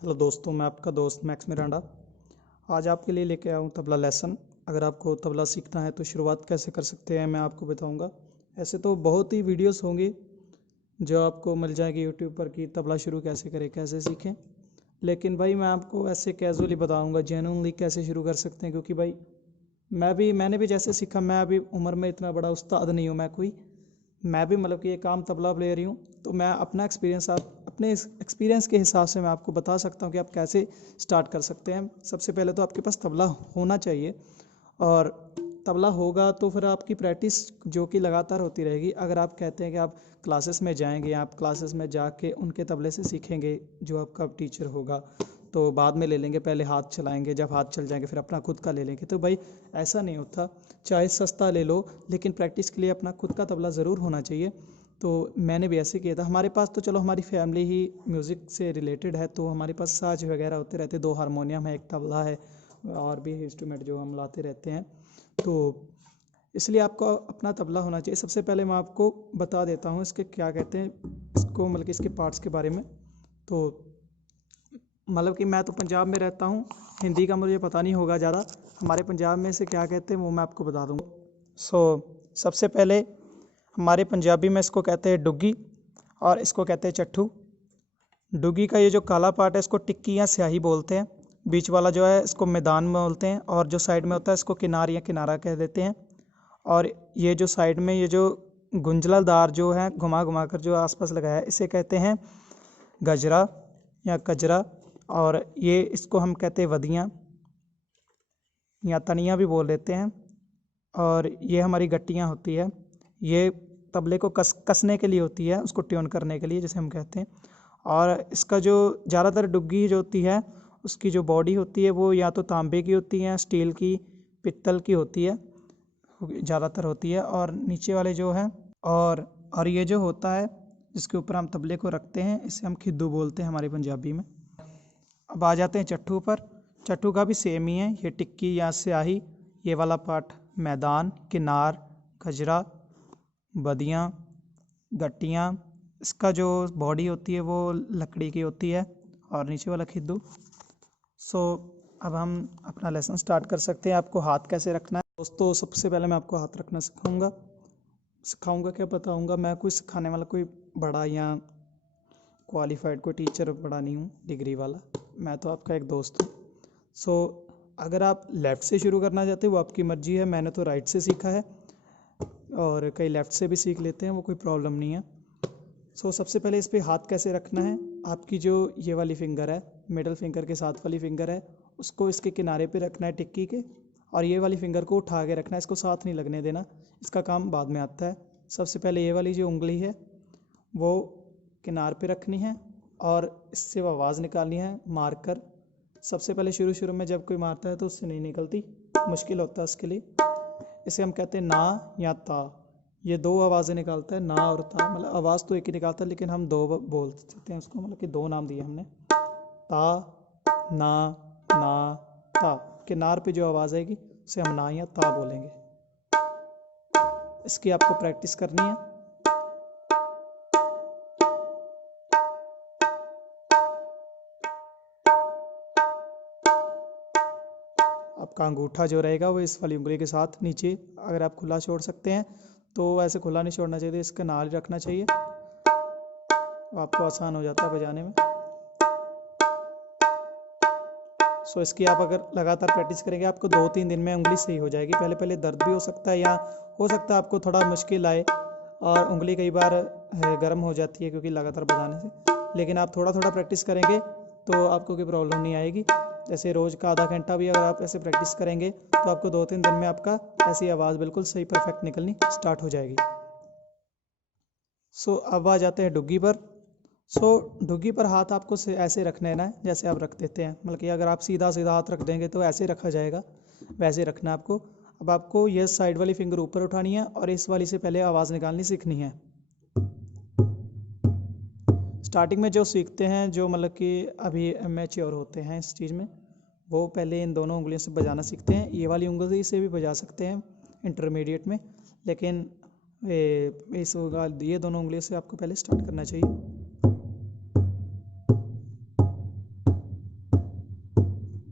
Hello दोस्तों, मैं आपका दोस्त मैक्स मिरांडा। आज आपके लिए लेके आया हूँ तबला लेसन। अगर आपको तबला सीखना है तो शुरुआत कैसे कर सकते हैं मैं आपको बताऊँगा। ऐसे तो बहुत ही वीडियोस होंगी जो आपको मिल जाएगी यूट्यूब पर कि तबला शुरू कैसे करें, कैसे सीखें। लेकिन भाई मैं आपको ऐसे कैजुअली बताऊँगा, जेन्युइनली कैसे शुरू कर सकते हैं। क्योंकि भाई मैंने भी जैसे सीखा, मैं अभी उम्र में इतना बड़ा उस्ताद नहीं हूँ। मैं भी मतलब कि एक आम तबला प्लेयर ही हूँ। तो मैं अपना एक्सपीरियंस आप अपने एक्सपीरियंस के हिसाब से मैं आपको बता सकता हूँ कि आप कैसे स्टार्ट कर सकते हैं। सबसे पहले तो आपके पास तबला होना चाहिए, और तबला होगा तो फिर आपकी प्रैक्टिस जो कि लगातार होती रहेगी। अगर आप कहते हैं कि आप क्लासेस में जाएंगे, आप क्लासेस में जाके उनके तबले से सीखेंगे, जो आपका टीचर होगा तो बाद में ले लेंगे, पहले हाथ चलाएंगे, जब हाथ चल जाएंगे फिर अपना खुद का ले लेंगे, तो भाई ऐसा नहीं होता। चाहे सस्ता ले लो, लेकिन प्रैक्टिस के लिए अपना खुद का तबला ज़रूर होना चाहिए। तो मैंने भी ऐसे किया था। हमारे पास तो चलो हमारी फैमिली ही म्यूज़िक से रिलेटेड है, तो हमारे पास साज वगैरह होते रहते, 2 हारमोनियम है, 1 तबला है, और भी इंस्ट्रूमेंट जो हम लाते रहते हैं। तो इसलिए आपको अपना तबला होना चाहिए। सबसे पहले मैं आपको बता देता हूँ इसके क्या कहते हैं, इसको मतलब कि इसके पार्ट्स के बारे में। तो मतलब कि मैं तो पंजाब में रहता हूँ, हिंदी का मुझे पता नहीं होगा ज़्यादा। हमारे पंजाब में इसे क्या कहते हैं वो मैं आपको बता दूँगा। सबसे पहले हमारे पंजाबी में इसको कहते हैं डुग्गी, और इसको कहते हैं चट्ठू। डुग्गी का ये जो काला पार्ट है इसको टिक्की या स्याही बोलते हैं। बीच वाला जो है इसको मैदान में बोलते हैं, और जो साइड में होता है इसको किनार या किनारा कह देते हैं। और ये जो साइड में ये जो गुंजलादार जो है घुमा घुमा कर जो आसपास लगाया है, इसे कहते हैं गजरा या कजरा। और ये इसको हम कहते हैं वदियाँ या तनियाँ भी बोल देते हैं। और ये हमारी गट्टियाँ होती है, ये तबले को कसने के लिए होती है, उसको ट्यून करने के लिए जैसे हम कहते हैं। और इसका जो ज़्यादातर डुग्गी जो होती है उसकी जो बॉडी होती है वो या तो तांबे की होती है, स्टील की, पित्तल की होती है, ज़्यादातर होती है। और नीचे वाले जो है, और ये जो होता है जिसके ऊपर हम तबले को रखते हैं, इसे हम खिद्दू बोलते हैं हमारी पंजाबी में। अब आ जाते हैं चट्टू पर। चट्टू का भी सेम ही है, ये टिक्की या स्याही, ये वाला पार्ट मैदान, किनार, गजरा, बदियाँ, गट्टियाँ। इसका जो बॉडी होती है वो लकड़ी की होती है, और नीचे वाला खिद्दू। सो अब हम अपना लेसन स्टार्ट कर सकते हैं। आपको हाथ कैसे रखना है दोस्तों। सबसे पहले मैं आपको हाथ रखना सिखाऊंगा क्या बताऊंगा। मैं कोई सिखाने वाला कोई बड़ा या क्वालिफाइड कोई टीचर बड़ा नहीं हूँ डिग्री वाला, मैं तो आपका एक दोस्त हूँ। सो अगर आप लेफ़्ट से शुरू करना चाहते हो वो आपकी मर्ज़ी है। मैंने तो राइट से सीखा है, और कई लेफ़्ट से भी सीख लेते हैं, वो कोई प्रॉब्लम नहीं है। सबसे पहले इस पे हाथ कैसे रखना है, आपकी जो ये वाली फिंगर है, मिडल फिंगर के साथ वाली फिंगर है, उसको इसके किनारे पे रखना है टिक्की के, और ये वाली फिंगर को उठा के रखना है, इसको साथ नहीं लगने देना, इसका काम बाद में आता है। सबसे पहले ये वाली जो उंगली है वो किनार पे रखनी है, और इससे वो आवाज़ निकालनी है मार कर। सबसे पहले शुरू में जब कोई मारता है तो उससे नहीं निकलती, मुश्किल होता है उसके लिए। इसे हम कहते हैं ना या ता। ये 2 आवाज़ें निकालता है, ना और ता। मतलब आवाज़ तो एक ही निकालता है, लेकिन हम 2 बोल सकते हैं उसको, मतलब कि 2 नाम दिए हमने, ता, ना, ना, ता। किनार पे जो आवाज़ आएगी उसे हम ना या ता बोलेंगे। इसकी आपको प्रैक्टिस करनी है। आपका अंगूठा जो रहेगा वो इस वाली उंगली के साथ नीचे, अगर आप खुला छोड़ सकते हैं तो ऐसे खुला नहीं छोड़ना चाहिए, इसका नाल रखना चाहिए, आपको आसान हो जाता है बजाने में। इसकी आप अगर लगातार प्रैक्टिस करेंगे आपको 2-3 दिन में उंगली सही हो जाएगी। पहले पहले दर्द भी हो सकता है, या हो सकता है आपको थोड़ा मुश्किल आए, और उंगली कई बार गर्म हो जाती है क्योंकि लगातार बजाने से। लेकिन आप थोड़ा थोड़ा प्रैक्टिस करेंगे तो आपको कोई प्रॉब्लम नहीं आएगी। जैसे रोज़ का आधा घंटा भी अगर आप ऐसे प्रैक्टिस करेंगे तो आपको 2-3 दिन में आपका ऐसी आवाज़ बिल्कुल सही परफेक्ट निकलनी स्टार्ट हो जाएगी। अब आ जाते हैं डुग्गी पर। डुग्गी पर हाथ आपको ऐसे रखना है ना, जैसे आप रख देते हैं, मतलब कि अगर आप सीधा सीधा हाथ रख देंगे तो ऐसे रखा जाएगा, वैसे रखना है आपको। अब आपको ये साइड वाली फिंगर ऊपर उठानी है, और इस वाली से पहले आवाज़ निकालनी सीखनी है। स्टार्टिंग में जो सीखते हैं, जो मतलब कि अभी मैच्योर होते हैं इस चीज़ में, वो पहले इन दोनों उंगलियों से बजाना सीखते हैं। ये वाली उंगली से भी बजा सकते हैं इंटरमीडिएट में, लेकिन ये दोनों उंगलियों से आपको पहले स्टार्ट करना चाहिए।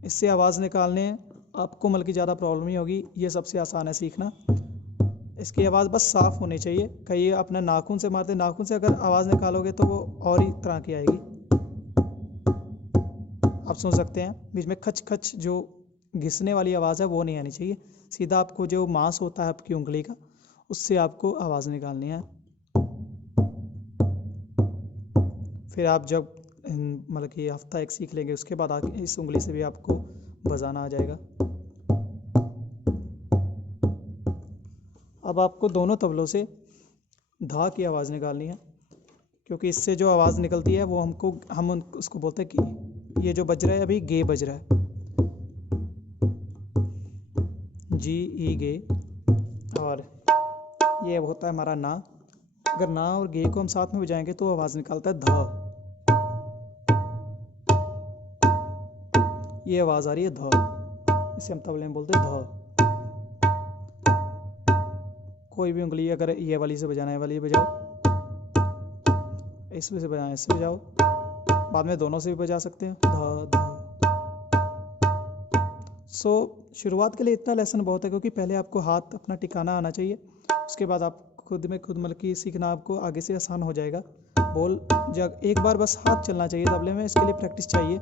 इससे आवाज़ निकालने आपको मतलब कि ज़्यादा प्रॉब्लम नहीं होगी। ये सबसे आसान है सीखना। इसकी आवाज़ बस साफ़ होनी चाहिए। कहीं अपने नाखून से मारते, नाखून से अगर आवाज़ निकालोगे तो वो और ही तरह की आएगी। आप सुन सकते हैं बीच में खच खच जो घिसने वाली आवाज़ है वो नहीं आनी चाहिए। सीधा आपको जो मांस होता है आपकी उंगली का, उससे आपको आवाज़ निकालनी है। फिर आप जब मतलब कि हफ्ता एक सीख लेंगे, उसके बाद आगे इस उंगली से भी आपको बजाना आ जाएगा। अब आपको दोनों तबलों से धा की आवाज़ निकालनी है, क्योंकि इससे जो आवाज़ निकलती है वो हम उसको बोलते हैं कि ये जो बज रहा है अभी गे बज रहा है, जी ई गे। और ये होता है हमारा ना। अगर ना और गे को हम साथ में बजाएंगे तो आवाज़ निकालता है ध। ये आवाज़ आ रही है ध, इसे हम तबले में बोलते हैं ध। कोई भी उंगली अगर ये वाली से बजाना है, वाली बजाओ, इसमें से बजाना है इससे बजाओ, बाद में दोनों से भी बजा सकते हैं ध ध। शुरुआत के लिए इतना लेसन बहुत है, क्योंकि पहले आपको हाथ अपना टिकाना आना चाहिए। उसके बाद आप खुद में खुद मतलब कि सीखना आपको आगे से आसान हो जाएगा। जब एक बार बस हाथ चलना चाहिए तबले में, इसके लिए प्रैक्टिस चाहिए।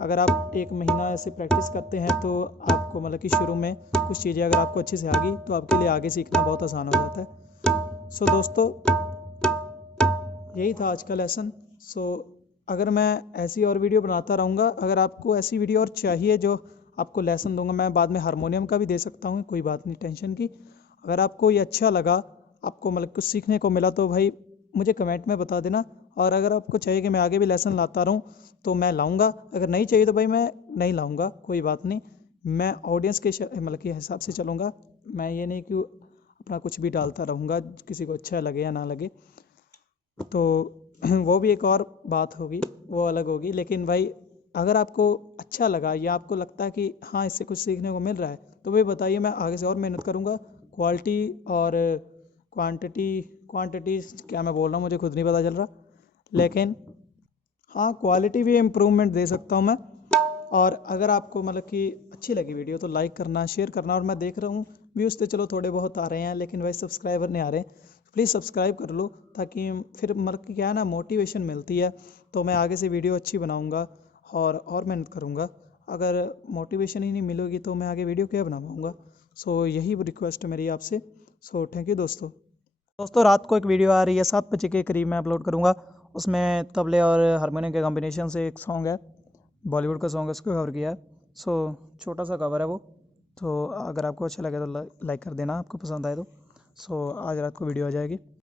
अगर आप 1 महीना ऐसे प्रैक्टिस करते हैं तो आपको मतलब कि शुरू में कुछ चीज़ें अगर आपको अच्छे से आ गई तो आपके लिए आगे सीखना बहुत आसान हो जाता है। दोस्तों, यही था आज का लेसन। अगर मैं ऐसी और वीडियो बनाता रहूँगा, अगर आपको ऐसी वीडियो और चाहिए जो आपको लेसन दूंगा, मैं बाद में हारमोनियम का भी दे सकता हूँ, कोई बात नहीं टेंशन की। अगर आपको ये अच्छा लगा, आपको मतलब कुछ सीखने को मिला, तो भाई मुझे कमेंट में बता देना। और अगर आपको चाहिए कि मैं आगे भी लेसन लाता रहूँ तो मैं लाऊंगा। अगर नहीं चाहिए तो भाई मैं नहीं लाऊंगा, कोई बात नहीं। मैं ऑडियंस के मतलब के हिसाब से चलूँगा। मैं ये नहीं कि अपना कुछ भी डालता रहूँगा, किसी को अच्छा लगे या ना लगे तो वो भी एक और बात होगी, वो अलग होगी। लेकिन भाई अगर आपको अच्छा लगा या आपको लगता है कि हाँ इससे कुछ सीखने को मिल रहा है, तो भाई बताइए, मैं आगे से और मेहनत करूँगा। क्वालिटी और क्वांटिटी क्या मैं बोल रहा हूँ मुझे खुद नहीं पता चल रहा, लेकिन हाँ क्वालिटी भी इम्प्रूवमेंट दे सकता हूँ मैं। और अगर आपको मतलब कि अच्छी लगी वीडियो तो लाइक करना, शेयर करना। और मैं देख रहा हूँ व्यूज़ तो चलो थोड़े बहुत आ रहे हैं, लेकिन भाई सब्सक्राइबर नहीं आ रहे। प्लीज़ सब्सक्राइब कर लो, ताकि फिर मतलब कि क्या है ना, मोटिवेशन मिलती है। तो मैं आगे से वीडियो अच्छी बनाऊँगा और मेहनत करूँगा। अगर मोटिवेशन ही नहीं मिलेगी तो मैं आगे वीडियो क्या बना पाऊँगा। यही रिक्वेस्ट है मेरी आपसे। थैंक यू दोस्तों, रात को एक वीडियो आ रही है 7 बजे के करीब, मैं अपलोड करूँगा। उसमें तबले और हारमोनियम के कॉम्बिनेशन से एक सॉन्ग है, बॉलीवुड का सॉन्ग है, उसको कवर किया है। छोटा सा कवर है वो। तो अगर आपको अच्छा लगे तो लाइक कर देना, आपको पसंद आए तो। आज रात को वीडियो आ जाएगी।